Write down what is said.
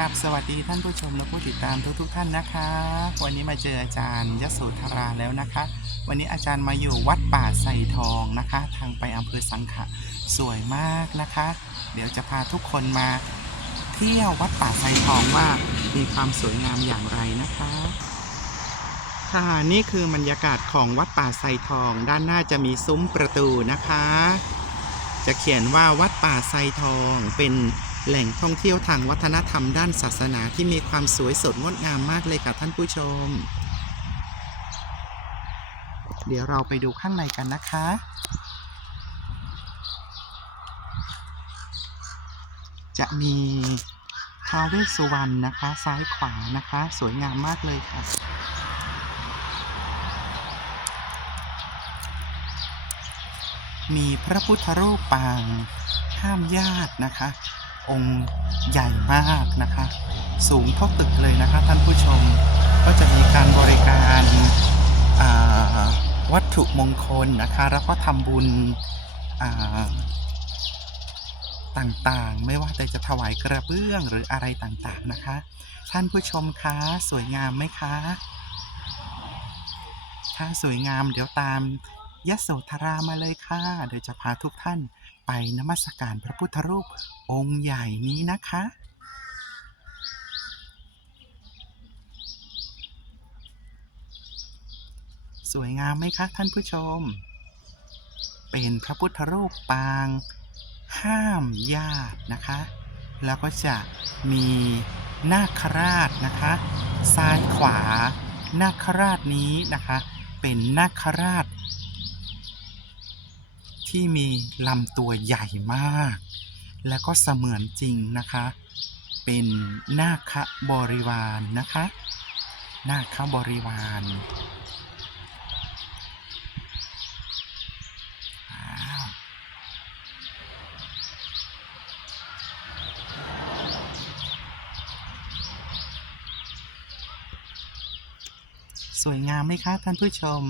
ราบสวัสดีท่านผู้ชมและผู้ติดตามทุกๆทท่านนะคะ วันนี้มาเจออาจารย์ยโสธราแล้วนะคะ วันนี้อาจารย์มาอยู่วัดป่าไสทองนะคะ ทางไปอำเภอสังขะสวยมากนะคะ เดี๋ยวจะพาทุกคนมาเที่ยววัดป่าไสทองว่ามีความสวยงามอย่างไรนะคะค่ะนี่คือบรรยากาศของวัดป่าไสทอง ด้านหน้าจะมีซุ้มประตูนะคะ จะเขียนว่าวัดป่าไซทองเป็น แหล่งท่องเที่ยวทางวัฒนธรรมด้านศาสนาที่มีความสวยสดงดงามมากเลยค่ะท่านผู้ชม เดี๋ยวเราไปดูข้างในกันนะคะ จะมีท้าวเวสสุวรรณนะคะ ซ้ายขวานะคะ สวยงามมากเลยค่ะมีพระพุทธรูปปางห้ามญาตินะคะ องค์ใหญ่มากนะคะ สูงเท่าตึกเลยนะคะท่านผู้ชมก็จะมีการบริการาวัตถุมงคลนะคะ แล้วก็ทำบุญต่างๆ ไม่ว่าแต่จะถวายกระเบื้องหรืออะไรต่างๆนะคะ ท่านผู้ชมคะสวยงามไหมคะ ถ้าสวยงามเดี๋ยวตาม ยโสธรามาเลยค่ะ เดี๋ยวจะพาทุกท่านไปนมัสการพระพุทธรูปองค์ใหญ่นี้นะคะสวยงามไหมคะท่านผู้ชม เป็นพระพุทธรูปปาง ห้ามญาตินะคะ แล้วก็จะมีนาคราชนะคะ ซ้ายขวา นาคราชนี้นะคะ เป็นนาคราช ที่มีลำตัวใหญ่มาก แล้วก็เสมือนจริงนะคะ เป็นนาคบริวารนนะคะ นาคบริวารสวยงามไหมคะท่านผู้ชม